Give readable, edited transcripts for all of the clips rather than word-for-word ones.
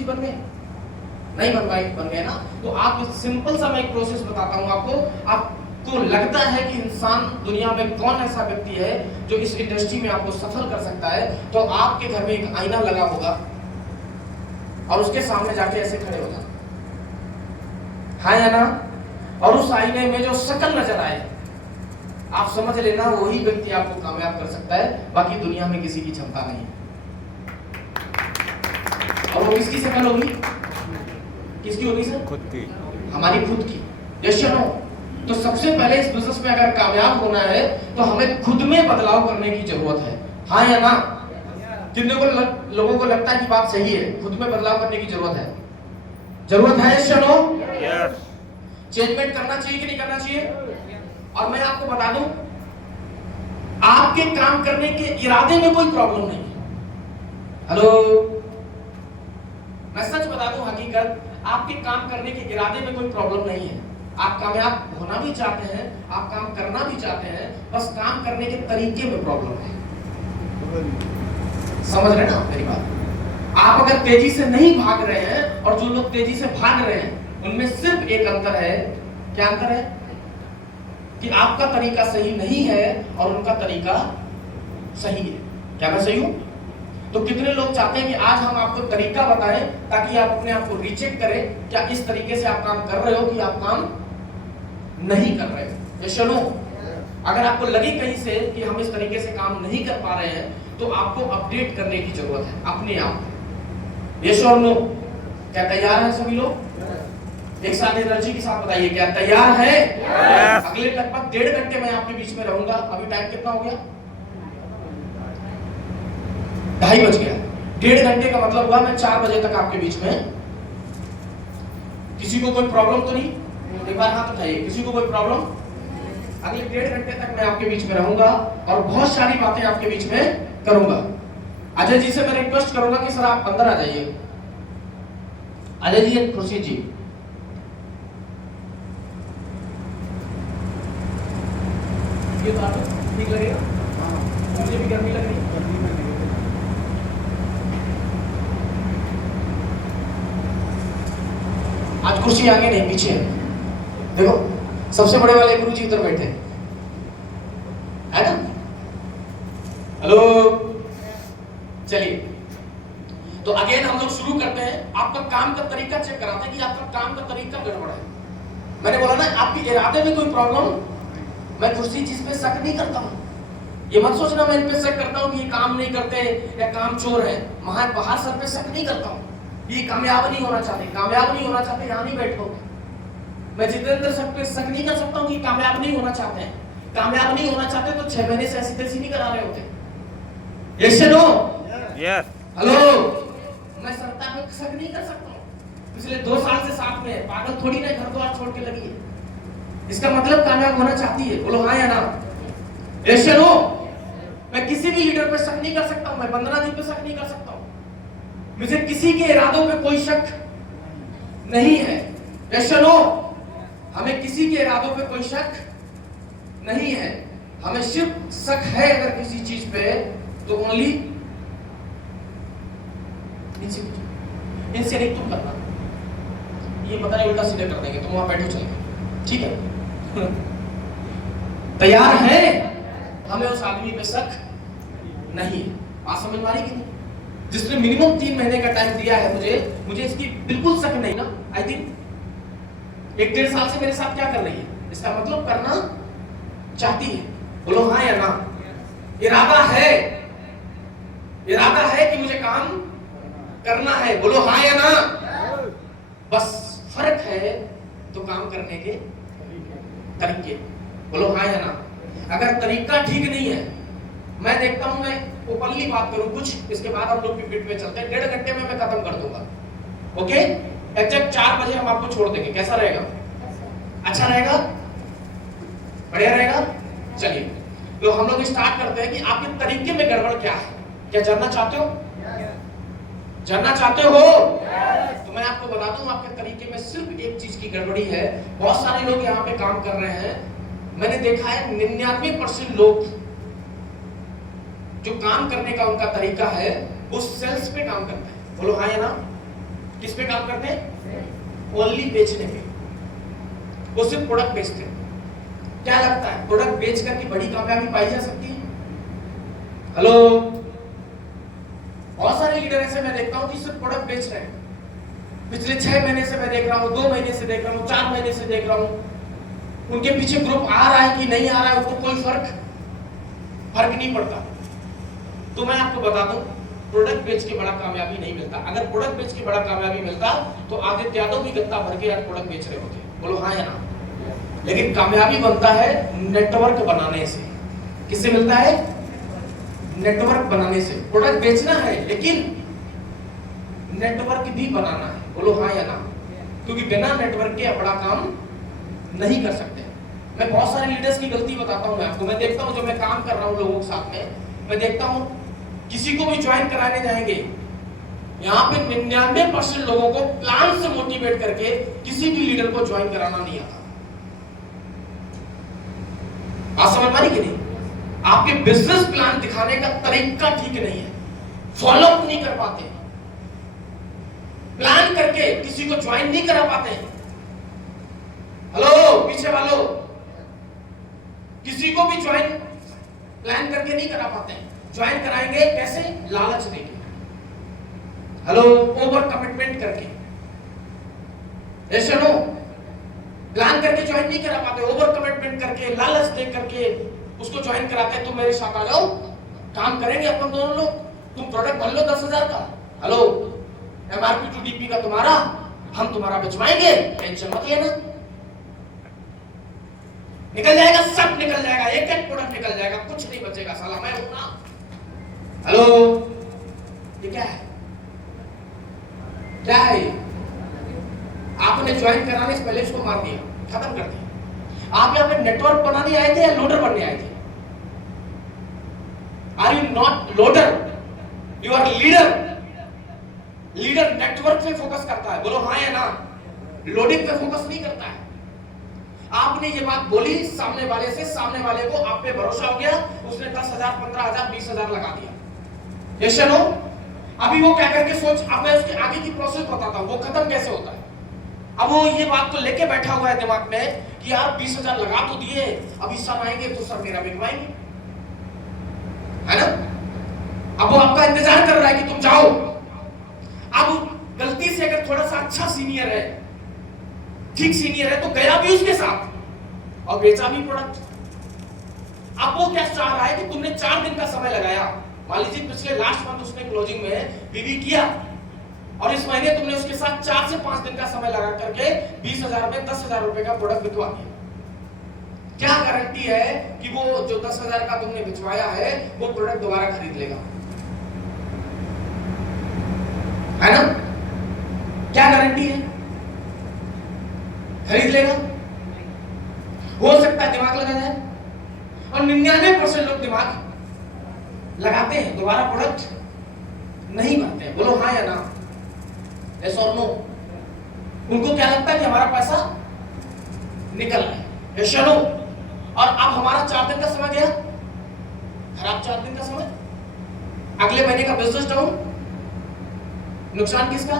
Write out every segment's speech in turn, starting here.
जी बन गए? नहीं बन गए ना। तो आप सिंपल सा मैं एक प्रोसेस बताता हूँ आपको। आपको लगता है कि इंसान दुनिया में कौन ऐसा व्यक्ति है जो इस इंडस्ट्री में आपको सफल कर सकता है, तो आपके घर में एक आईना लगा होगा और उसके सामने जाके ऐसे खड़े हो जाना, हाँ या ना, और उस आईने में जो शक्ल नजर आए आप समझ लेना वही व्यक्ति आपको कामयाब कर सकता है, बाकी दुनिया में किसी की क्षमता नहीं। और वो किसकी शक्ल होगी? किसकी होगी सर? खुद की, हमारी खुद की। यस या नो? तो सबसे पहले इस बिजनेस में अगर कामयाब होना है तो हमें खुद में बदलाव करने की जरूरत है, हाँ या ना? कितने को लोगों को लगता है कि बात सही है, खुद में बदलाव करने की जरूरत है? जरूरत है यस या नो? चेंजमेंट करना चाहिए कि नहीं करना चाहिए? और मैं आपको बता दूं, आपके काम करने के इरादे में कोई प्रॉब्लम नहीं है। हेलो, मैं सच बता दूं, हकीकत, आपके काम करने के इरादे में कोई प्रॉब्लम नहीं है। आप कामयाब होना भी चाहते हैं, आप काम करना भी चाहते हैं, बस काम करने के तरीके में प्रॉब्लम है। समझ रहे ना मेरी बात? आप अगर तेजी से नहीं भाग रहे हैं और जो लोग तेजी से भाग रहे हैं उनमें सिर्फ एक अंतर है। क्या अंतर है? कि आपका तरीका सही नहीं है और उनका तरीका सही है। क्या मैं सही हूं? तो कितने लोग चाहते हैं कि आज हम आपको तरीका बताएं ताकि आप अपने आप को रीचेक करें, क्या इस तरीके से आप काम कर रहे हो कि आप काम नहीं कर रहे हो। यस या नो? अगर आपको लगे कहीं से कि हम इस तरीके से काम नहीं कर पा रहे हैं तो आपको अपडेट करने की जरूरत है अपने आप को। यस और नो? क्या तैयार है सभी लोग? एक साथ एनर्जी के साथ बताइए, क्या तैयार है? अगले लगभग 1.5 घंटे मैं आपके बीच में रहूंगा। अभी टाइम कितना हो गया? 2:30 बज गया। 1.5 घंटे का मतलब हुआ मैं 4 बजे तक आपके बीच में। किसी को कोई प्रॉब्लम तो नहीं? एक बार हाथ उठाइए, किसी को कोई प्रॉब्लम? अगले 1.5 घंटे तक मैं आपके बीच में रहूंगा और बहुत सारी बातें आपके बीच में करूंगा। अजय जी से मैं रिक्वेस्ट करूंगा कि सर आप अंदर आ जाइए। अजय जी, खुर्शीद जी, ये तो आपको ठीक लगेगा? मुझे भी गर्मी लग रही है। आज कुर्सी आगे नहीं पीछे है। देखो, सबसे बड़े वाले गुरु जी उधर बैठे है ना? हेलो, चलिए तो अगेन हम लोग शुरू करते हैं। आपका काम का तरीका चेक कराते हैं कि आपका काम का तरीका गड़बड़ है। मैंने बोला ना, आपके इरादे में कोई प्रॉब्लम। मैं दूसरी चीज पे शक नहीं करता हूं। ये मत सोचना मैं इन पे शक करता हूं कि ये काम नहीं करते या काम चोर है। बाहर सर पे शक नहीं करता हूं। ये कामयाब नहीं होना चाहते, कामयाब नहीं होना चाहते, यहां नहीं बैठोगे। मैं जितेंद्र सर पे शक नहीं कर सकता हूं कि कामयाब नहीं होना चाहते हैं। कामयाब नहीं होना चाहते तो 6 महीने से ऐसी तैसी नहीं करा रहे होते। Yes no? यस। हेलो, मैं सत्ता पे शक नहीं कर सकता हूं। पिछले 2 साल से साथ में, पागल थोड़ी ना घर द्वार छोड़ के लगी है। इसका मतलब कामयाब होना चाहती है। बोलो हाँ या ना? यस या नो? मैं किसी भी लीडर पे शक नहीं कर सकता हूं। मैं वंदना जी पे शक नहीं कर सकता हूं। मुझे किसी के इरादों पे कोई शक नहीं है। यस या नो? हमें किसी के इरादों पे कोई शक नहीं है। हमें सिर्फ शक है अगर किसी चीज पे, तो ओनली इनसे नहीं तुम करना। ये बताए उल्टा सीधा कर देंगे, तुम वहां बैठो चलेंगे, ठीक है? तैयार है? हमें उस आदमी पे शक नहीं है। बात समझ में आ रही कि नहीं? जिसने मिनिमम 3 महीने का टाइम दिया है मुझे इसकी बिल्कुल शक नहीं ना। आई थिंक 1-1.5 साल से मेरे साथ क्या कर रही है, इसका मतलब करना चाहती है। बोलो हाँ या ना? इरादा है, इरादा है कि मुझे काम करना है। बोलो हाँ या ना? बस फर्क है तो काम करने के तरीके। बोलो हाँ या ना? अगर तरीका ठीक नहीं है, मैं देखता हूं, मैं ओपनली बात करूं कुछ, इसके बाद हम लोग पिपट पे चलते हैं। 1.5 घंटे में मैं खत्म कर दूंगा। ओके? एग्जैक्ट 4 बजे हम आपको छोड़ देंगे। कैसा रहेगा? अच्छा रहेगा? बढ़िया रहेगा? चलिए तो हम लोग स्टार्ट करते हैं कि आपके तरीके में गड़बड़ क्या है। क्या जानना चाहते हो? जानना चाहते हो? तो मैं आपको बता दूं, आपके तरीके में सिर्फ एक चीज की गड़बड़ी है। बहुत सारे लोग यहाँ पे काम कर रहे हैं, मैंने देखा है 99% लोग जो काम करने का उनका तरीका है वो सेल्स पे काम करते हैं। बोलो हाँ या ना? किस पे काम करते हैं? ओनली बेचने पे। वो सिर्फ प्रोडक्ट बेचते हैं। क्या लगता है प्रोडक्ट बेच करके बड़ी कामयाबी पाई जा सकती है? हेलो, बहुत सारे लीडर ऐसे मैं देखता हूं कि सिर्फ प्रोडक्ट बेच रहे हैं। पिछले 6 महीने से मैं देख रहा हूं, 2 महीने से देख रहा हूं, 4 महीने से देख रहा हूं। उनके पीछे ग्रुप आ रहा है कि नहीं आ रहा है, उसको कोई फर्क नहीं पड़ता। तो मैं आपको बता दूं, प्रोडक्ट बेच के बड़ा कामयाबी नहीं मिलता। अगर प्रोडक्ट बेच के बड़ा कामयाबी मिलता तो आदित्य यादव भी गत्ता भर के आज प्रोडक्ट बेच रहे होते। बोलो हाँ या ना। लेकिन कामयाबी बनता है नेटवर्क बनाने से। किससे मिलता है? नेटवर्क बनाने से। प्रोडक्ट बेचना है लेकिन नेटवर्क भी बनाना है। बोलो हाँ या ना। क्योंकि बिना नेटवर्क के बड़ा काम नहीं कर सकते। मैं बहुत सारे लीडर्स की गलती बताता हूं मैं आपको। मैं देखता हूं जब मैं काम कर रहा हूं लोगों के साथ में, मैं देखता हूं किसी को भी ज्वाइन कराने जाएंगे, यहाँ पे 99% लोगों को प्लान से मोटिवेट करके किसी भी लीडर को ज्वाइन कराना नहीं आता। आप समझ पा रही कि नहीं? आपके बिजनेस प्लान दिखाने का तरीका ठीक नहीं है, फॉलो अप नहीं कर पाते, प्लान करके किसी को ज्वाइन नहीं करा पाते। हेलो पीछे वालों, किसी को भी ज्वाइन प्लान करके नहीं करा पाते हैं। ज्वाइन कराएंगे कैसे? लालच देके। हेलो, ओवर कमिटमेंट करके। ऐसे नो, प्लान करके ज्वाइन नहीं करा पाते, ओवर कमिटमेंट करके, लालच दे करके उसको ज्वाइन कराते हैं। तुम मेरे साथ आ जाओ, काम करेंगे अपन दोनों लोग, तुम प्रोडक्ट भर लो 10,000 का। हेलो, MRP टू DP का तुम्हारा, हम तुम्हारा बेचवाएंगे, टेंशन मत लेना। निकल जाएगा, सब निकल जाएगा, एक एक प्रोडक्ट निकल जाएगा, कुछ नहीं बचेगा साला, मैं उठना। हेलो, ये क्या है? क्या है ये? आपने ज्वाइन कराने से पहले इसको मार दिया, खत्म कर दिया। आप यहाँ पे नेटवर्क बनाने आए थे या लोडर बनने आए थे? Are you not loader, you are leader. Leader network पे फोकस करता है। बोलो हाँ या ना। लोडिंग पे फोकस नहीं करता है। आपने ये बात बोली सामने वाले से, सामने वाले को आप पे भरोसा हो गया, उसने 10,000, 15,000, 20,000 लगा दिया। Yes no? अभी वो क्या करके सोच, अब मैं उसके आगे की प्रोसेस बताता हूं, वो खत्म कैसे होता है। अब वो ये बात तो लेके बैठा हुआ है दिमाग में कि यार 20,000 लगा तो दिए, अभी सब आएंगे तो सब मेरा बिकवाएंगे, है ना? अब वो आपका इंतजार कर रहा है कि तुम जाओ। अब गलती से अगर थोड़ा सा अच्छा सीनियर है, ठीक सीनियर है, तो गया भी उसके साथ और बेचा भी प्रोडक्ट। अब वो क्या चाह रहा है कि तुमने 4 दिन का समय लगाया, मान लीजिए पिछले लास्ट मंथ उसने क्लोजिंग में बीवी किया और इस महीने तुमने उसके साथ 4 से 5 दिन का समय लगा करके 20,000 में 10,000 रुपए का प्रोडक्ट बिकवा दिया। क्या गारंटी है कि वो जो 10,000 का तुमने बिचवाया है वो प्रोडक्ट दोबारा खरीद लेगा? है ना? क्या गारंटी है? खरीद लेगा? हो सकता है दिमाग लगा जाए, और 99% लोग दिमाग लगाते हैं, दोबारा प्रोडक्ट नहीं बनते हैं। बोलो हाँ या ना, यस और नो। उनको क्या लगता है कि हमारा पैसा निकल रहा है, यस या नो। और अब हमारा 4 दिन का समय गया, खराब 4 दिन का समय, अगले महीने का बिजनेस डाउन, नुकसान किसका?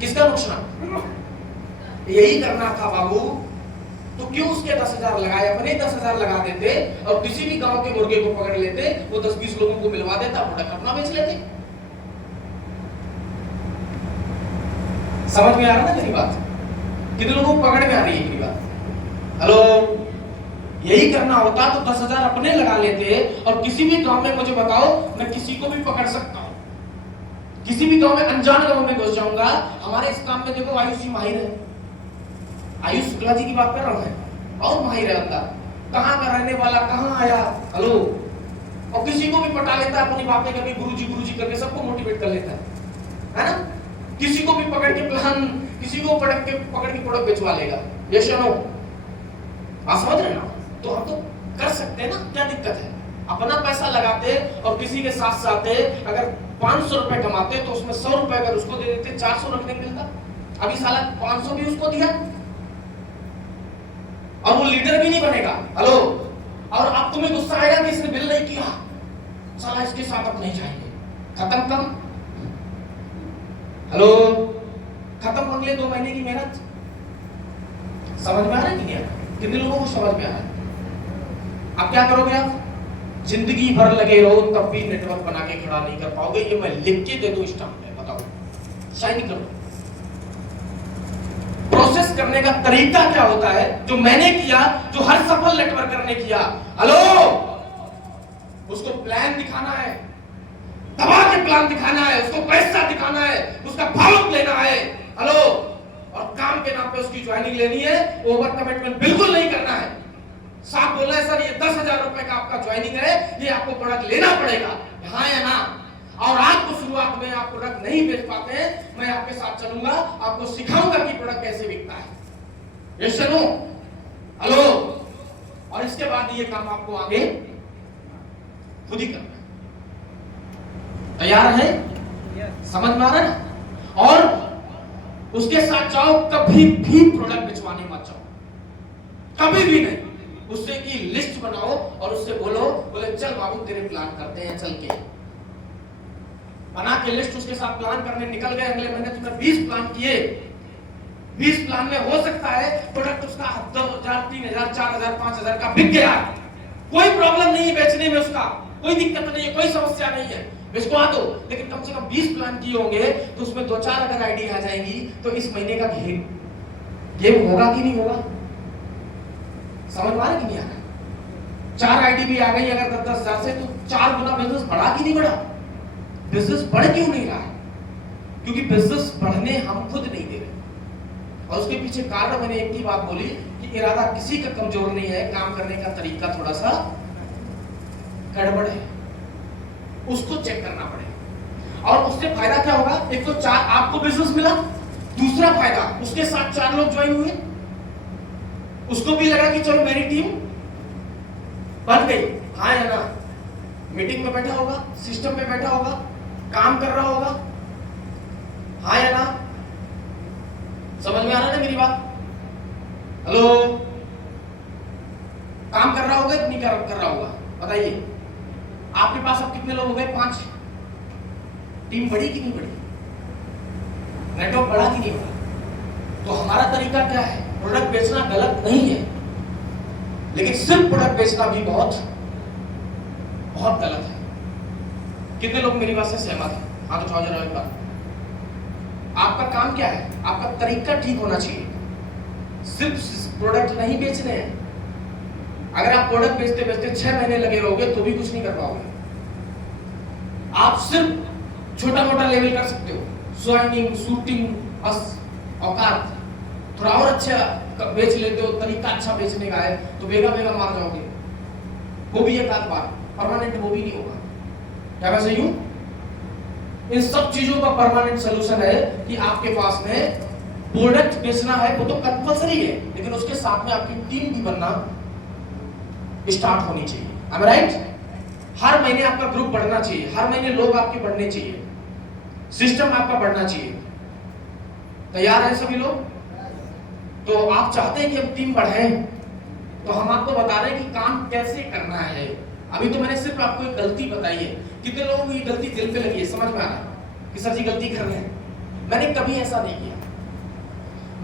किसका नुकसान? यही करना था बाबू, तो क्यों उसके 10,000 लगाए, अपने 10,000 लगा देते और किसी भी गांव के मुर्गे को पकड़ लेते, वो 10-20 लोगों को मिलवा देता, प्रोडक्ट अपना बेच लेते। समझ में आ रहा है ना मेरी बात? कितने लोगों को पकड़ में आ रही है मेरी बात? हेलो, यही करना होता तो 10,000 अपने लगा लेते और किसी भी गांव में, मुझे बताओ, मैं किसी को भी पकड़ सकता हूं, किसी भी गांव में, अनजान गांव में घुस जाऊंगा। हमारे इस काम में देखो आयुष जी माहिर है, आयुष शुक्ला जी की बात कर रहा हूं मैं, और माहिर है बंदा, कहां का रहने वाला, कहां आया, हेलो, और किसी को भी पटा लेता है, अपनी बातें करके गुरुजी करके सबको मोटिवेट कर लेता है ना? किसी को भी पकड़ के प्लान, किसी को पकड़ के प्रोडक्ट बेचवा लेगा। यस या नो? आप समझ रहे ना? तो हम तो कर सकते हैं ना, क्या दिक्कत है? अपना पैसा लगाते और किसी के साथ साथ अगर 500 रुपए कमाते तो उसमें 100 रुपए अगर उसको दे देते, 400 रखने मिलता। अभी साला 500 भी उसको दिया और वो लीडर भी नहीं बनेगा। हेलो, और अब तुम्हें गुस्सा आएगा कि इसने बिल नहीं किया, साला इसके साथ अब नहीं जाएंगे, खत्म। कम हेलो, खत्म अगले 2 महीने की मेहनत। समझ में आ रहा है कि नहीं आ रहा? कितने लोगों को समझ में आ रहा है? अब क्या करोगे आप? जिंदगी भर लगे रहो तब भी नेटवर्क बना के खड़ा नहीं कर पाओगे। ये मैं लिख के दे दूं स्टाम्प में, बताओ, साइन करो। प्रोसेस करने का तरीका क्या होता है जो मैंने किया, जो हर सफल नेटवर्कर ने किया? हेलो, उसको प्लान दिखाना है, दबा के प्लान दिखाना है, उसको पैसा दिखाना है, उसका भाव लेना है। हेलो, और काम के नाम पे उसकी ज्वाइनिंग लेनी है, ओवर कमिटमेंट बिल्कुल नहीं करना है। साहब बोल रहे हैं सर ये 10,000 रुपए का आपका ज्वाइनिंग है, ये आपको प्रोडक्ट लेना पड़ेगा, हाँ या ना? और आपको शुरुआत में आप प्रोडक्ट नहीं बेच पाते हैं, मैं आपके साथ चलूंगा, आपको सिखाऊंगा कि प्रोडक्ट कैसे बिकता है। Yes no? हेलो, और इसके बाद ये काम आपको आगे खुद ही करना है। तैयार है? समझ में आ रहा है? और उसके साथ जाओ, कभी भी प्रोडक्ट बेचवाने मत जाओ, कभी भी नहीं। उससे की लिस्ट बनाओ और उससे बोले चल बाबू तेरे प्लान करते हैं, चल के बना के लिस्ट उसके साथ प्लान करने निकल गए। अगले महीने तुमने 20 प्लान किए, 20 प्लान में हो सकता है प्रोडक्ट उसका 2,000, 3,000, 4,000, 5,000 का बिक गया, कोई प्रॉब्लम नहीं है बेचने में, उसका कोई दिक्कत नहीं है, कोई समस्या नहीं है, बेचवा दो। लेकिन कम से कम 20 प्लान किए होंगे तो उसमें 2-4 अगर आईडी आ जाएंगी तो इस महीने का गेम होगा कि नहीं होगा? समझ में आ रहा कि नहीं आ रहा? 4 आईडी भी आ गई अगर 10,000 से, तो 4 गुना बिजनेस बढ़ा कि नहीं बढ़ा? बिजनेस बढ़ क्यों नहीं रहा है? क्योंकि बिजनेस बढ़ने हम खुद नहीं दे रहे। और उसके पीछे कारण मैंने एक ही बात बोली कि इरादा किसी का कमजोर नहीं है, काम करने का तरीका थोड़ा सा गड़बड़ है, उसको चेक करना पड़ेगा। और उससे फायदा क्या होगा? एक तो 4 आपको बिजनेस मिला, दूसरा फायदा उसके साथ 4 लोग ज्वाइन हुए, उसको भी लगा कि चलो मेरी टीम बन गई, हाँ या ना? मीटिंग में बैठा होगा, सिस्टम में बैठा होगा, काम कर रहा होगा, हाँ या ना? समझ में आ रहा है ना मेरी बात? हेलो, काम कर रहा होगा कि नहीं कर रहा होगा? बताइए, आपके पास अब कितने लोग हो गए? 5। टीम बढ़ी कि नहीं बढ़ी? नेटवर्क बढ़ा कि नहीं बढ़ा? तो हमारा तरीका क्या है? प्रोडक्ट बेचना गलत नहीं है, लेकिन सिर्फ प्रोडक्ट बेचना भी बहुत बहुत गलत है। कितने लोग मेरी बात से सहमत हैं? हाथ उठाओ जरा एक बार। आपका काम क्या है? आपका तरीका ठीक होना चाहिए, सिर्फ प्रोडक्ट नहीं बेचने हैं। अगर आप प्रोडक्ट बेचते बेचते 6 महीने लगे रहोगे तो भी कुछ नहीं कर पाओगे। आप सिर्फ छोटा मोटा लेवल कर सकते हो, ज्वाइनिंग, शूटिंग, औकात थोड़ा और अच्छा बेच लेते हो, तरीका अच्छा बेचने का है तो बेगा मार जाओगे। वो भी एक आध बार, परमानेंट वो भी नहीं होगा। क्या मैं सही हूं? इन सब चीजों का परमानेंट सोल्यूशन है कि आपके पास में प्रोडक्ट बेचना है, वो तो कंपल्सरी है, लेकिन उसके साथ में आपकी टीम भी बनना स्टार्ट होनी चाहिए। am I right? हर महीने आपका ग्रुप बढ़ना चाहिए, हर महीने लोग आपके बढ़ने चाहिए, सिस्टम आपका बढ़ना चाहिए। तैयार है सभी लोग? तो आप चाहते हैं कि हम टीम बढ़े, तो हम आपको बता रहे हैं कि काम कैसे करना है। अभी तो मैंने सिर्फ आपको एक गलती बताई है। कितने लोगों को ये गलती दिल पे लगी है? समझ में आ रहा है कि सर जी गलती कर रहे हैं? मैंने कभी ऐसा नहीं किया।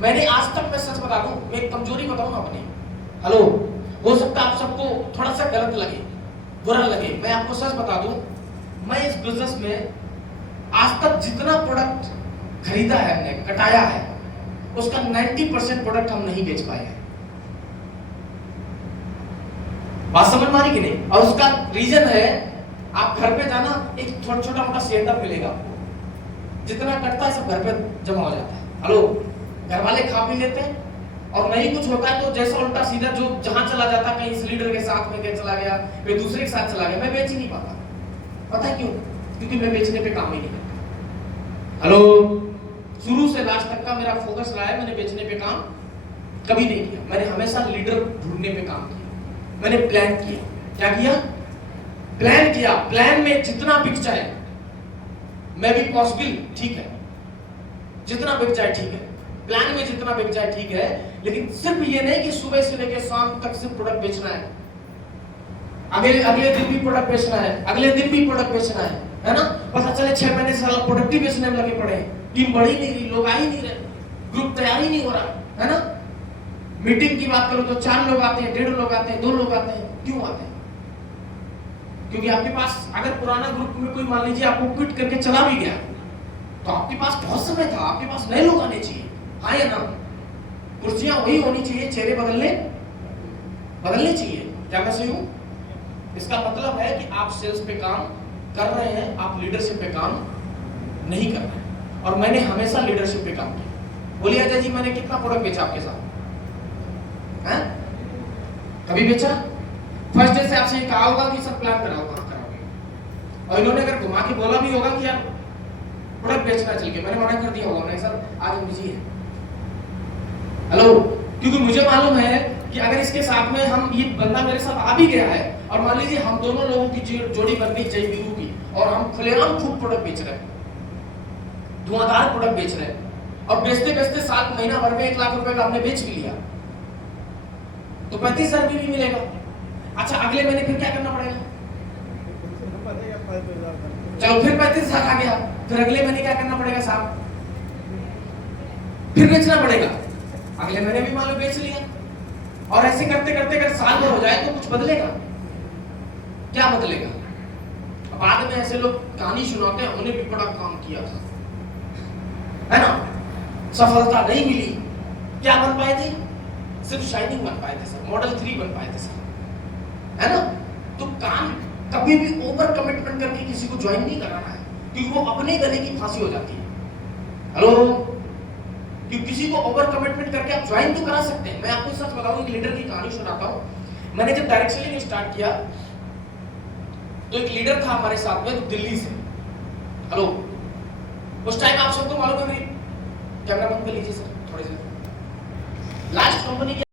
मैंने आज तक, मैं सच बता दूं, मैं कमजोरी बताऊं ना अपनी। हेलो, हो सकता है आप सबको थोड़ा सा गलत लगे, बुरा लगे, मैं आपको सच बता दूं, मैं इस बिजनेस में आज तक जितना प्रोडक्ट खरीदा है, हमने कटाया है, उसका 90% प्रोडक्ट हम नहीं बेच पाए हैं। बात समझ में आ रही कि नहीं? और उसका रीजन है, आप घर पे जाना, एक छोटा मोटा सेटअप मिलेगा आपको, जितना कटता है सब घर पे जमा हो जाता है। हेलो, घर वाले खा भी लेते हैं, और नहीं कुछ होता है तो जैसा उल्टा सीधा जो जहां चला जाता, कहीं इस लीडर के साथ में कहीं चला गया, कोई दूसरे के साथ चला गया, मैं बेच ही नहीं पाता। पता है क्यों? क्योंकि मैं बेचने पे काम ही नहीं करता। हेलो, शुरू से लास्ट तक का मेरा फोकस रहा है, मैंने बेचने पे काम कभी नहीं किया। मैंने हमेशा लीडर ढूंढने पे काम किया, मैंने प्लान किया। क्या किया? प्लान किया। प्लान में जितना बिक जाए, मैं भी पॉसिबल, ठीक है, जितना बिक जाए ठीक है, प्लान में जितना बिक जाए ठीक है, लेकिन सिर्फ ये नहीं कि सुबह से लेकर शाम तक सिर्फ प्रोडक्ट बेचना है, अगले दिन भी प्रोडक्ट बेचना है, अगले दिन भी प्रोडक्ट बेचना है ना? पता चले 6 महीने से साला प्रोडक्टिवेशन में लगे पड़े हैं, टीम बढ़ी नहीं रही, लोग आ ही नहीं रहे, ग्रुप तैयार ही नहीं हो रहा है ना। मीटिंग की बात करो तो 4 लोग आते हैं, 1.5 लोग आते हैं, 2 लोग आते हैं। क्यों आते हैं? क्योंकि आपके पास अगर पुराना ग्रुप में कोई मान लीजिए आपको क्विट करके चला भी गया तो आपके पास बहुत समय था, आपके पास नए लोग आने चाहिए, हाँ या ना। कुर्सियां वही होनी चाहिए, चेहरे बदलने चाहिए। क्या मैं सही हूं? इसका मतलब है कि आप सेल्स पे काम कर रहे हैं, आप लीडरशिप पे काम नहीं कर रहे हैं। और मैंने हमेशा लीडरशिप पे काम किया। बोलिए अजय जी, मैंने कितना प्रोडक्ट बेचा आपके साथ? हैं? कभी बेचा? फर्स्ट डे से आपसे ये कहा होगा कि सब प्लान कराओगे, और इन्होंने अगर घुमा के बोला भी होगा कि यार प्रोडक्ट बेचना चल के, मैंने मना कर दिया होगा नहीं सर आज हम बिजी हैं। हेलो, क्योंकि मुझे मालूम है कि अगर इसके साथ में हम ये बंदा मेरे साथ आ भी गया है और मान लीजिए हम दोनों लोगों की जोड़ी बन गई जय वीरू की, और हम खुलेआम खूब प्रोडक्ट बेच रहे हैं, धुआंधार प्रोडक्ट बेच रहे हैं, और बेचते बेचते साल महीना भर में 1 लाख रुपए का हमने बेच भी लिया, तो 35,000 भी मिलेगा। अच्छा, अगले महीने फिर क्या करना पड़ेगा? चलो फिर 35,000 आ गया, फिर अगले महीने क्या करना पड़ेगा साहब? फिर बेचना पड़ेगा। अगले महीने भी मान लो बेच लिया, और ऐसे करते करते अगर साल भर हो जाए तो कुछ बदलेगा? क्या बदलेगा? बाद में ऐसे लोग कहानी सुनाते हैं, हमने भी बड़ा काम किया था, है ना, सफलता नहीं मिली, क्या बन पाए थे? सिर्फ शाइनिंग बन पाए थे सर, मॉडल 3 बन पाए थे सर, है ना। तो काम कभी भी ओवर कमिटमेंट करके किसी को ज्वाइन नहीं कराना है, क्योंकि वो अपने गले की फांसी हो जाती है। हेलो, क्योंकि किसी को ओवर कमिटमेंट करके आप ज्वाइन तो करा सकते हैं। मैं आपको सच बताऊं, एक लीडर की कहानी सुनाता हूं। मैंने जब डायरेक्ट सेलिंग स्टार्ट किया तो एक लीडर था हमारे साथ में दिल्ली से। हेलो, उस टाइम आप सबको मालूम है, मेरी कैमरा बंद कर लीजिए सर थोड़ी देर, लास्ट कंपनी